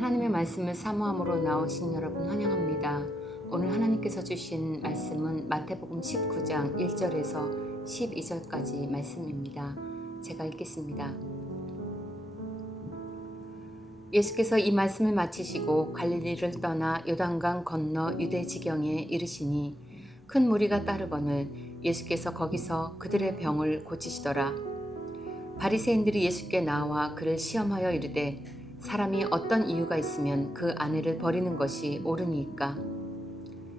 하나님의 말씀을 사모함으로 나오신 여러분 환영합니다. 오늘 하나님께서 주신 말씀은 마태복음 19장 1절에서 12절까지 말씀입니다. 제가 읽겠습니다. 예수께서 이 말씀을 마치시고 갈릴리를 떠나 요단강 건너 유대 지경에 이르시니 큰 무리가 따르거늘 예수께서 거기서 그들의 병을 고치시더라. 바리새인들이 예수께 나와 그를 시험하여 이르되 사람이 어떤 이유가 있으면 그 아내를 버리는 것이 옳으니까?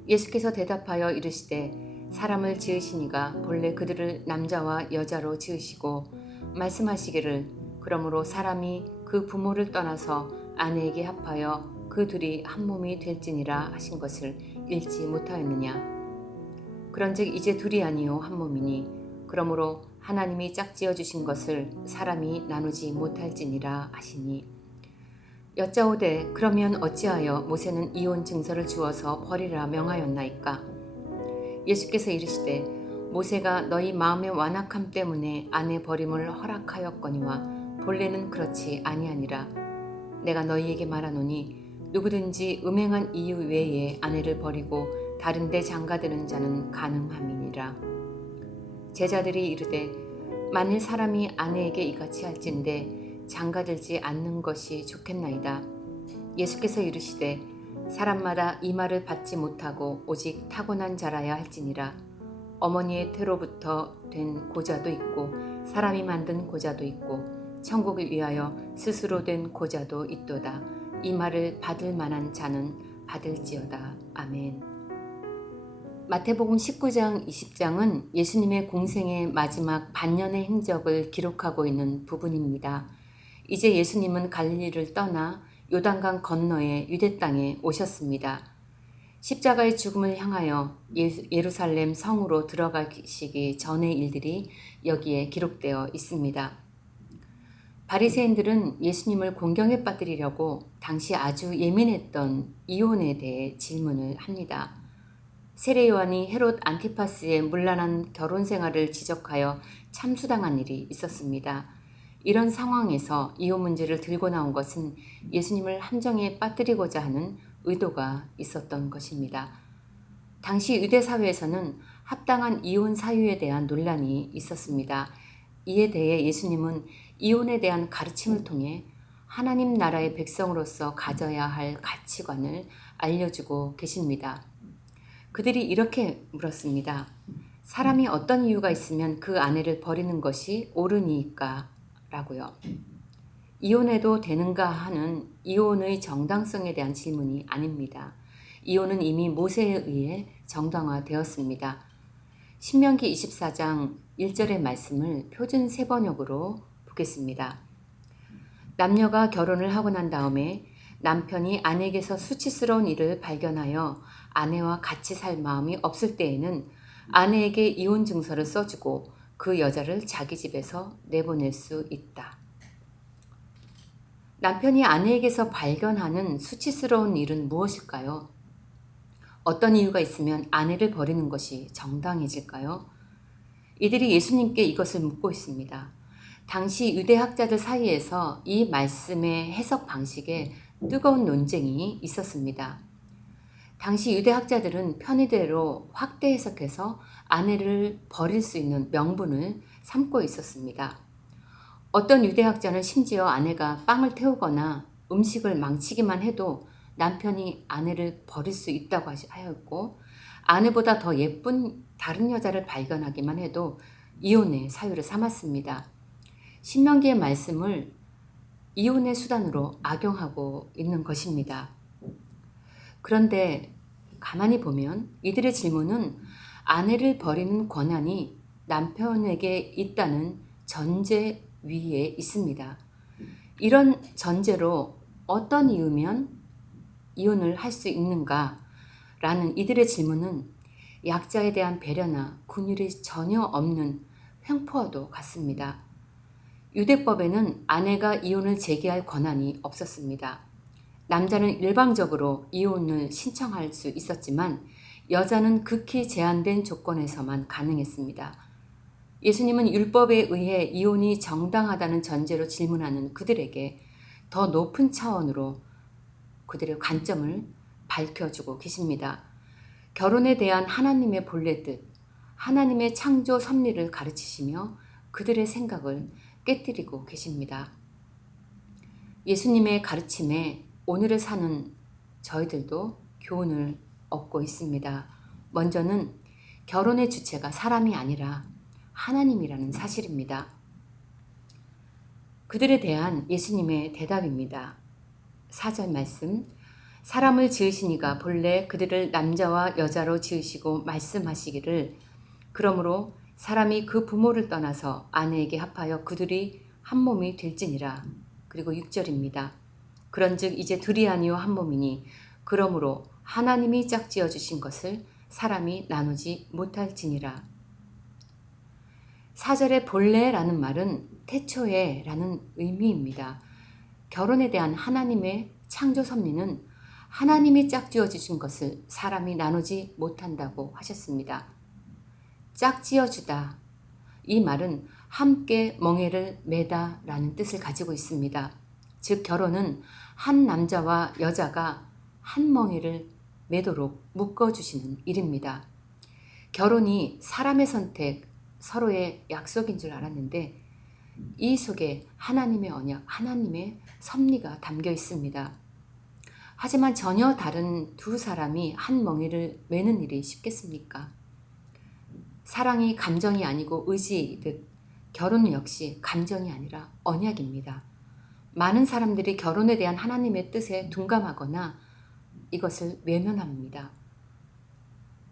예수께서 대답하여 이르시되 사람을 지으시니가 본래 그들을 남자와 여자로 지으시고 말씀하시기를 그러므로 사람이 그 부모를 떠나서 아내에게 합하여 그 둘이 한 몸이 될지니라 하신 것을 읽지 못하였느냐? 그런즉 이제 둘이 아니요 한 몸이니 그러므로 하나님이 짝지어 주신 것을 사람이 나누지 못할지니라 하시니 여짜오되 그러면 어찌하여 모세는 이혼 증서를 주어서 버리라 명하였나이까? 예수께서 이르시되 모세가 너희 마음의 완악함 때문에 아내 버림을 허락하였거니와 본래는 그렇지 아니하니라. 내가 너희에게 말하노니 누구든지 음행한 이유 외에 아내를 버리고 다른 데 장가드는 자는 가능함이니라. 제자들이 이르되 만일 사람이 아내에게 이같이 할진대 장가들지 않는 것이 좋겠나이다. 예수께서 이르시되 사람마다 이 말을 받지 못하고 오직 타고난 자라야 할지니라. 어머니의 태로부터 된 고자도 있고 사람이 만든 고자도 있고 천국을 위하여 스스로 된 고자도 있도다. 이 말을 받을 만한 자는 받을지어다. 아멘. 마태복음 19장 20장은 예수님의 공생의 마지막 반년의 행적을 기록하고 있는 부분입니다. 이제 예수님은 갈릴리를 떠나 요단강 건너의 유대 땅에 오셨습니다. 십자가의 죽음을 향하여 예루살렘 성으로 들어가시기 전의 일들이 여기에 기록되어 있습니다. 바리새인들은 예수님을 공경에 빠뜨리려고 당시 아주 예민했던 이혼에 대해 질문을 합니다. 세례 요한이 헤롯 안티파스의 문란한 결혼 생활을 지적하여 참수당한 일이 있었습니다. 이런 상황에서 이혼 문제를 들고 나온 것은 예수님을 함정에 빠뜨리고자 하는 의도가 있었던 것입니다. 당시 유대 사회에서는 합당한 이혼 사유에 대한 논란이 있었습니다. 이에 대해 예수님은 이혼에 대한 가르침을 통해 하나님 나라의 백성으로서 가져야 할 가치관을 알려주고 계십니다. 그들이 이렇게 물었습니다. 사람이 어떤 이유가 있으면 그 아내를 버리는 것이 옳으니까? 라고요. 이혼해도 되는가 하는 이혼의 정당성에 대한 질문이 아닙니다. 이혼은 이미 모세에 의해 정당화되었습니다. 신명기 24장 1절의 말씀을 표준 세번역으로 보겠습니다. 남녀가 결혼을 하고 난 다음에 남편이 아내에게서 수치스러운 일을 발견하여 아내와 같이 살 마음이 없을 때에는 아내에게 이혼 증서를 써주고 그 여자를 자기 집에서 내보낼 수 있다. 남편이 아내에게서 발견하는 수치스러운 일은 무엇일까요? 어떤 이유가 있으면 아내를 버리는 것이 정당해질까요? 이들이 예수님께 이것을 묻고 있습니다. 당시 유대학자들 사이에서 이 말씀의 해석 방식에 뜨거운 논쟁이 있었습니다. 당시 유대학자들은 편의대로 확대 해석해서 아내를 버릴 수 있는 명분을 삼고 있었습니다. 어떤 유대학자는 심지어 아내가 빵을 태우거나 음식을 망치기만 해도 남편이 아내를 버릴 수 있다고 하였고, 아내보다 더 예쁜 다른 여자를 발견하기만 해도 이혼의 사유를 삼았습니다. 신명기의 말씀을 이혼의 수단으로 악용하고 있는 것입니다. 그런데 가만히 보면 이들의 질문은 아내를 버리는 권한이 남편에게 있다는 전제 위에 있습니다. 이런 전제로 어떤 이유면 이혼을 할 수 있는가? 라는 이들의 질문은 약자에 대한 배려나 긍휼이 전혀 없는 횡포와도 같습니다. 유대법에는 아내가 이혼을 제기할 권한이 없었습니다. 남자는 일방적으로 이혼을 신청할 수 있었지만 여자는 극히 제한된 조건에서만 가능했습니다. 예수님은 율법에 의해 이혼이 정당하다는 전제로 질문하는 그들에게 더 높은 차원으로 그들의 관점을 밝혀주고 계십니다. 결혼에 대한 하나님의 본래 뜻, 하나님의 창조 섭리를 가르치시며 그들의 생각을 깨뜨리고 계십니다. 예수님의 가르침에 오늘을 사는 저희들도 교훈을 얻고 있습니다. 먼저는 결혼의 주체가 사람이 아니라 하나님이라는 사실입니다. 그들에 대한 예수님의 대답입니다. 4절 말씀, 사람을 지으시니가 본래 그들을 남자와 여자로 지으시고 말씀하시기를 그러므로 사람이 그 부모를 떠나서 아내에게 합하여 그들이 한 몸이 될지니라. 그리고 6절입니다. 그런즉 이제 둘이 아니요 한 몸이니 그러므로 하나님이 짝지어 주신 것을 사람이 나누지 못할지니라. 4절의 본래라는 말은 태초에 라는 의미입니다. 결혼에 대한 하나님의 창조 섭리는 하나님이 짝지어 주신 것을 사람이 나누지 못한다고 하셨습니다. 짝지어 주다. 이 말은 함께 멍에를 매다 라는 뜻을 가지고 있습니다. 즉 결혼은 한 남자와 여자가 한 멍에를 매도록 묶어주시는 일입니다. 결혼이 사람의 선택, 서로의 약속인 줄 알았는데 이 속에 하나님의 언약, 하나님의 섭리가 담겨 있습니다. 하지만 전혀 다른 두 사람이 한 멍에를 매는 일이 쉽겠습니까? 사랑이 감정이 아니고 의지이듯 결혼 역시 감정이 아니라 언약입니다. 많은 사람들이 결혼에 대한 하나님의 뜻에 둔감하거나 이것을 외면합니다.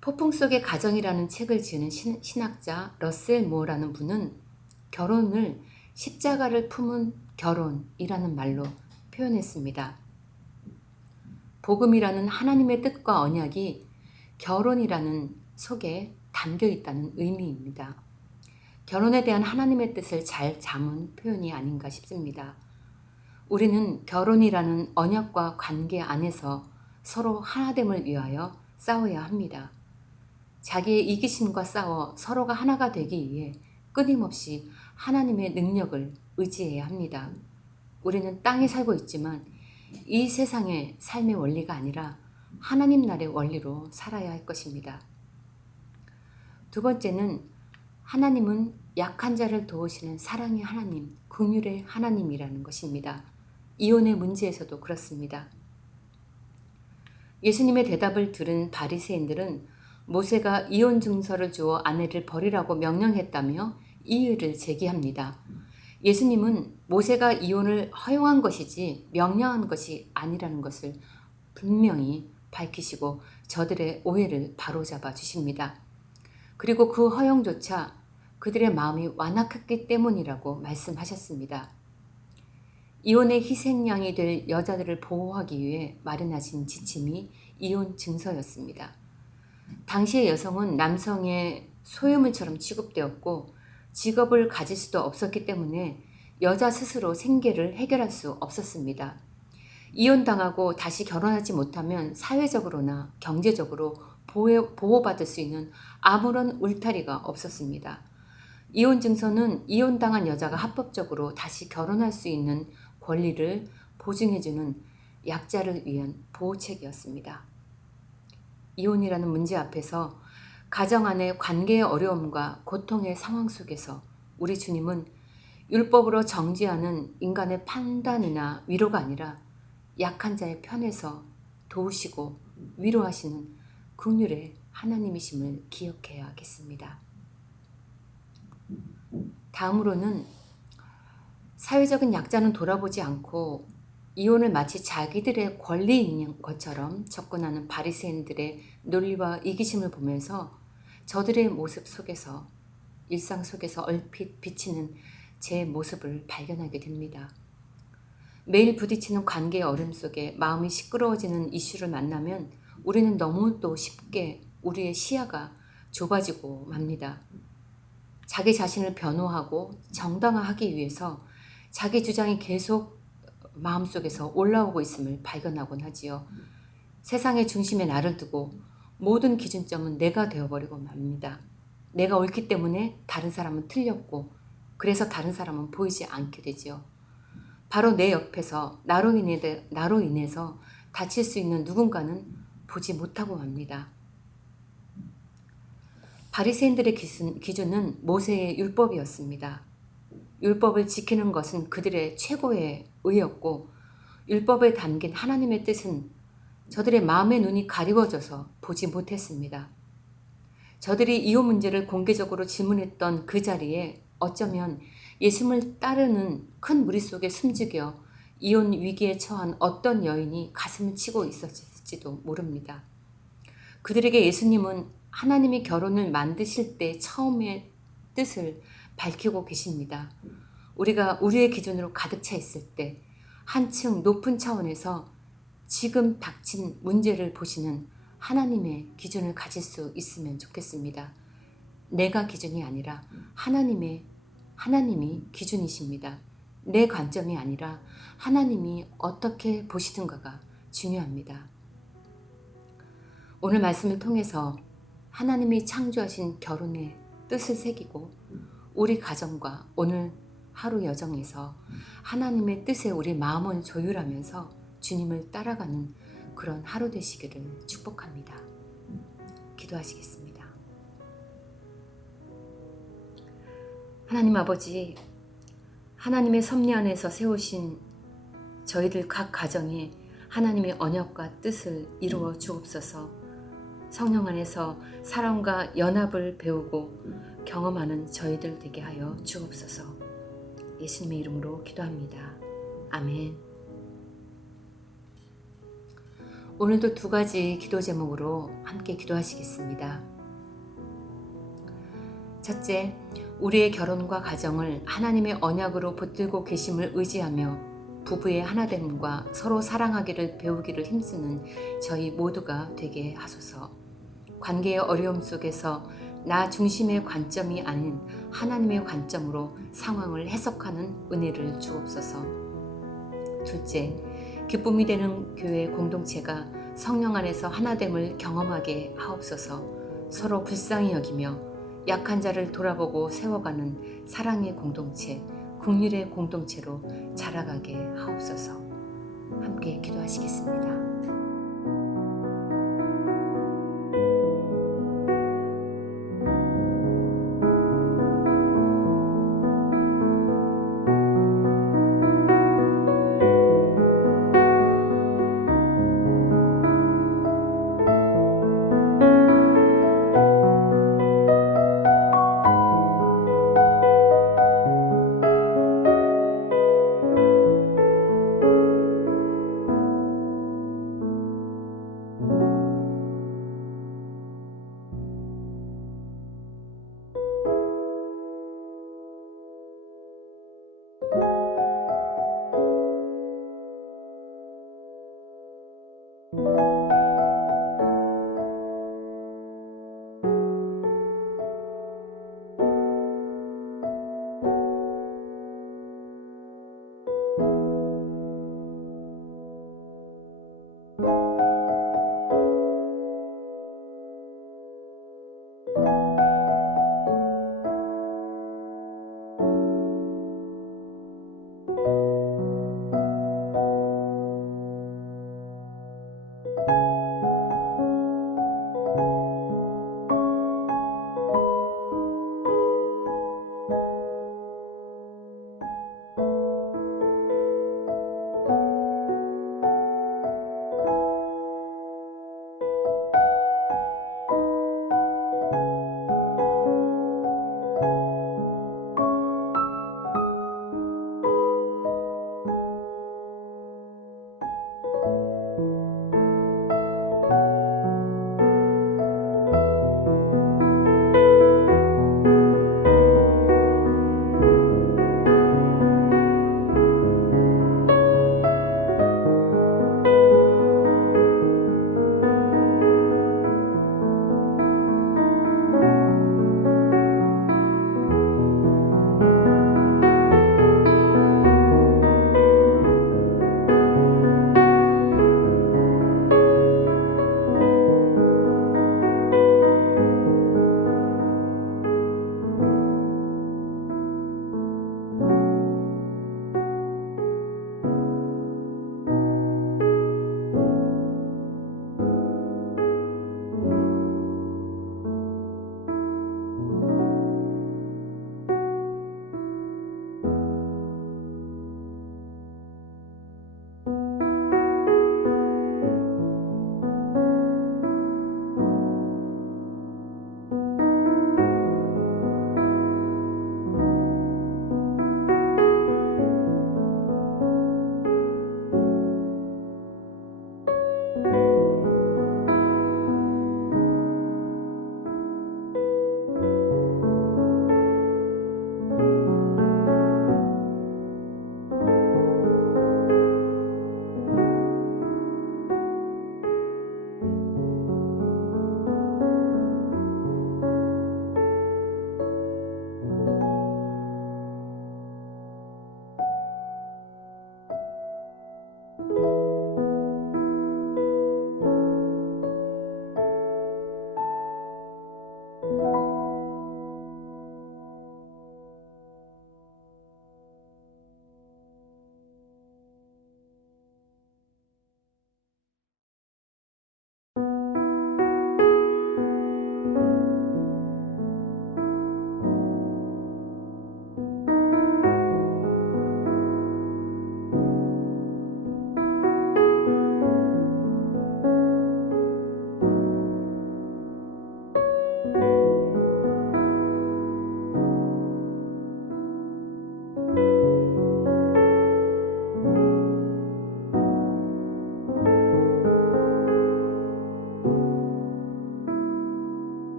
폭풍 속의 가정이라는 책을 지은 신학자 러셀 모어라는 분은 결혼을 십자가를 품은 결혼이라는 말로 표현했습니다. 복음이라는 하나님의 뜻과 언약이 결혼이라는 속에 담겨 있다는 의미입니다. 결혼에 대한 하나님의 뜻을 잘 담은 표현이 아닌가 싶습니다. 우리는 결혼이라는 언약과 관계 안에서 서로 하나됨을 위하여 싸워야 합니다. 자기의 이기심과 싸워 서로가 하나가 되기 위해 끊임없이 하나님의 능력을 의지해야 합니다. 우리는 땅에 살고 있지만 이 세상의 삶의 원리가 아니라 하나님 나라의 원리로 살아야 할 것입니다. 두 번째는 하나님은 약한 자를 도우시는 사랑의 하나님, 긍휼의 하나님이라는 것입니다. 이혼의 문제에서도 그렇습니다. 예수님의 대답을 들은 바리새인들은 모세가 이혼 증서를 주어 아내를 버리라고 명령했다며 이의를 제기합니다. 예수님은 모세가 이혼을 허용한 것이지 명령한 것이 아니라는 것을 분명히 밝히시고 저들의 오해를 바로잡아 주십니다. 그리고 그 허용조차 그들의 마음이 완악했기 때문이라고 말씀하셨습니다. 이혼의 희생양이 될 여자들을 보호하기 위해 마련하신 지침이 이혼 증서였습니다. 당시의 여성은 남성의 소유물처럼 취급되었고 직업을 가질 수도 없었기 때문에 여자 스스로 생계를 해결할 수 없었습니다. 이혼당하고 다시 결혼하지 못하면 사회적으로나 경제적으로 보호받을 수 있는 아무런 울타리가 없었습니다. 이혼 증서는 이혼당한 여자가 합법적으로 다시 결혼할 수 있는 권리를 보증해주는 약자를 위한 보호책이었습니다. 이혼이라는 문제 앞에서 가정 안의 관계의 어려움과 고통의 상황 속에서 우리 주님은 율법으로 정지하는 인간의 판단이나 위로가 아니라 약한 자의 편에서 도우시고 위로하시는 긍휼의 하나님이심을 기억해야겠습니다. 다음으로는 사회적인 약자는 돌아보지 않고 이혼을 마치 자기들의 권리인 것처럼 접근하는 바리새인들의 논리와 이기심을 보면서 저들의 모습 속에서 일상 속에서 얼핏 비치는 제 모습을 발견하게 됩니다. 매일 부딪히는 관계의 어려움 속에 마음이 시끄러워지는 이슈를 만나면 우리는 너무도 쉽게 우리의 시야가 좁아지고 맙니다. 자기 자신을 변호하고 정당화하기 위해서 자기 주장이 계속 마음속에서 올라오고 있음을 발견하곤 하지요. 세상의 중심에 나를 두고 모든 기준점은 내가 되어버리고 맙니다. 내가 옳기 때문에 다른 사람은 틀렸고 그래서 다른 사람은 보이지 않게 되지요. 바로 내 옆에서 나로 인해서 다칠 수 있는 누군가는 보지 못하고 맙니다. 바리새인들의 기준은 모세의 율법이었습니다. 율법을 지키는 것은 그들의 최고의 의였고 율법에 담긴 하나님의 뜻은 저들의 마음의 눈이 가리워져서 보지 못했습니다. 저들이 이혼 문제를 공개적으로 질문했던 그 자리에 어쩌면 예수님을 따르는 큰 무리 속에 숨죽여 이혼 위기에 처한 어떤 여인이 가슴을 치고 있었을지도 모릅니다. 그들에게 예수님은 하나님이 결혼을 만드실 때 처음의 뜻을 밝히고 계십니다. 우리가 우리의 기준으로 가득 차 있을 때 한층 높은 차원에서 지금 닥친 문제를 보시는 하나님의 기준을 가질 수 있으면 좋겠습니다. 내가 기준이 아니라 하나님이 기준이십니다. 내 관점이 아니라 하나님이 어떻게 보시든가가 중요합니다. 오늘 말씀을 통해서 하나님이 창조하신 결혼의 뜻을 새기고 우리 가정과 오늘 하루 여정에서 하나님의 뜻에 우리 마음을 조율하면서 주님을 따라가는 그런 하루 되시기를 축복합니다. 기도하시겠습니다. 하나님 아버지, 하나님의 섭리 안에서 세우신 저희들 각 가정에 하나님의 언약과 뜻을 이루어 주옵소서. 성령 안에서 사랑과 연합을 배우고 경험하는 저희들 되게 하여 주옵소서. 예수님의 이름으로 기도합니다. 아멘. 오늘도 두 가지 기도 제목으로 함께 기도하시겠습니다. 첫째, 우리의 결혼과 가정을 하나님의 언약으로 붙들고 계심을 의지하며 부부의 하나됨과 서로 사랑하기를 배우기를 힘쓰는 저희 모두가 되게 하소서. 관계의 어려움 속에서 나 중심의 관점이 아닌 하나님의 관점으로 상황을 해석하는 은혜를 주옵소서. 둘째, 기쁨이 되는 교회 공동체가 성령 안에서 하나됨을 경험하게 하옵소서. 서로 불쌍히 여기며 약한 자를 돌아보고 세워가는 사랑의 공동체, 긍휼의 공동체로 자라가게 하옵소서. 함께 기도하시겠습니다.